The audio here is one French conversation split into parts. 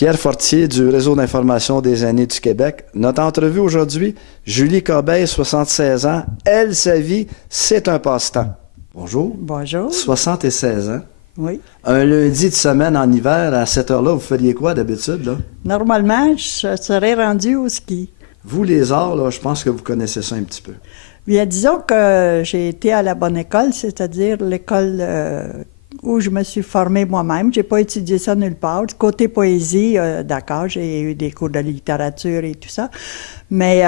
Pierre Fortier du Réseau d'information des aînés du Québec. Notre entrevue aujourd'hui, Julie Corbeil, 76 ans. Elle, sa vie, c'est un passe-temps. Bonjour. Bonjour. 76 ans. Oui. Un lundi de semaine en hiver, à cette heure-là, vous feriez quoi d'habitude, là? Normalement, je serais rendue au ski. Vous, les arts, là, je pense que vous connaissez ça un petit peu. Bien, disons que j'ai été à la bonne école, c'est-à-dire l'école où je me suis formée moi-même. J'ai pas étudié ça nulle part. Du côté poésie, d'accord, j'ai eu des cours de littérature et tout ça. Mais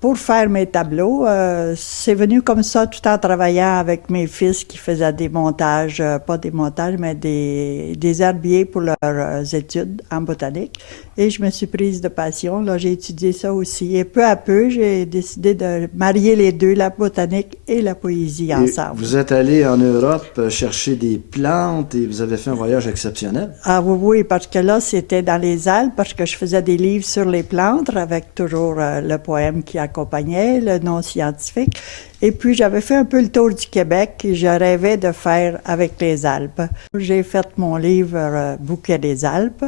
pour faire mes tableaux, c'est venu comme ça, tout en travaillant avec mes fils qui faisaient des montages, pas des montages, mais des herbiers pour leurs études en botanique. Et je me suis prise de passion. Là, j'ai étudié ça aussi. Et peu à peu, j'ai décidé de marier les deux, la botanique et la poésie ensemble. Vous êtes allé en Europe chercher des plantes et vous avez fait un voyage exceptionnel. Ah oui, oui, parce que là, c'était dans les Alpes, parce que je faisais des livres sur les plantes, avec toujours le poème qui accompagnait, le nom scientifique. Et puis, j'avais fait un peu le tour du Québec et je rêvais de faire avec les Alpes. J'ai fait mon livre Bouquet des Alpes,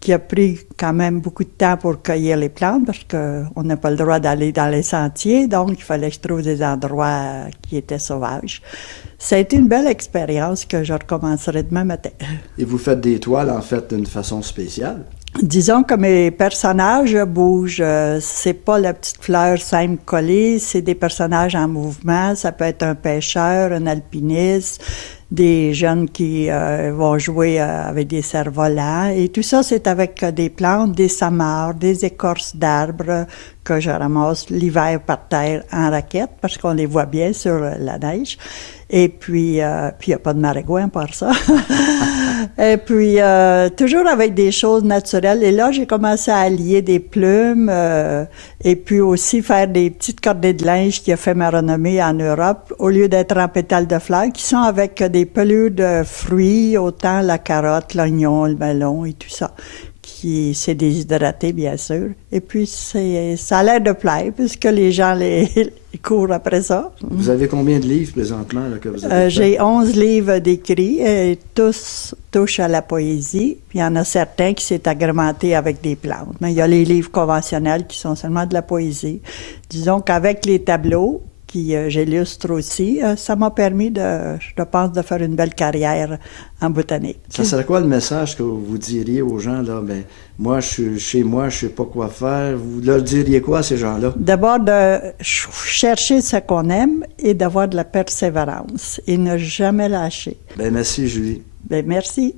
qui a pris quand même beaucoup de temps pour cueillir les plantes, parce qu'on n'a pas le droit d'aller dans les sentiers, donc il fallait que je trouve des endroits qui étaient sauvages. Ça a été une belle expérience que je recommencerai demain matin. Et vous faites des toiles, en fait, d'une façon spéciale? Disons que mes personnages bougent. C'est pas la petite fleur simple collée, c'est des personnages en mouvement. Ça peut être un pêcheur, un alpiniste, des jeunes qui vont jouer avec des cerfs-volants. Et tout ça, c'est avec des plantes, des samarres, des écorces d'arbres que je ramasse l'hiver par terre en raquette, parce qu'on les voit bien sur la neige. Et puis, il n'y a pas de maringouin par ça. Et puis, toujours avec des choses naturelles. Et là, j'ai commencé à allier des plumes et puis aussi faire des petites cordées de linge qui a fait ma renommée en Europe, au lieu d'être en pétales de fleurs, qui sont avec des pelures de fruits, autant la carotte, l'oignon, le melon et tout ça, qui s'est déshydraté, bien sûr. Et puis, ça a l'air de plaire, puisque les gens ils courent après ça. Vous avez combien de livres présentement là, que vous avez fait? J'ai 11 livres d'écrits, et tous touchent à la poésie. Puis il y en a certains qui s'est agrémentés avec des plantes. Mais il y a les livres conventionnels qui sont seulement de la poésie. Disons qu'avec les tableaux, qui j'illustre aussi, ça m'a permis, je pense, de faire une belle carrière en botanique. Ça serait quoi le message que vous diriez aux gens, là? Ben, moi, je suis chez moi, je sais pas quoi faire. Vous leur diriez quoi à ces gens-là? D'abord, de chercher ce qu'on aime et d'avoir de la persévérance et ne jamais lâcher. Ben, merci, Julie. Ben, merci.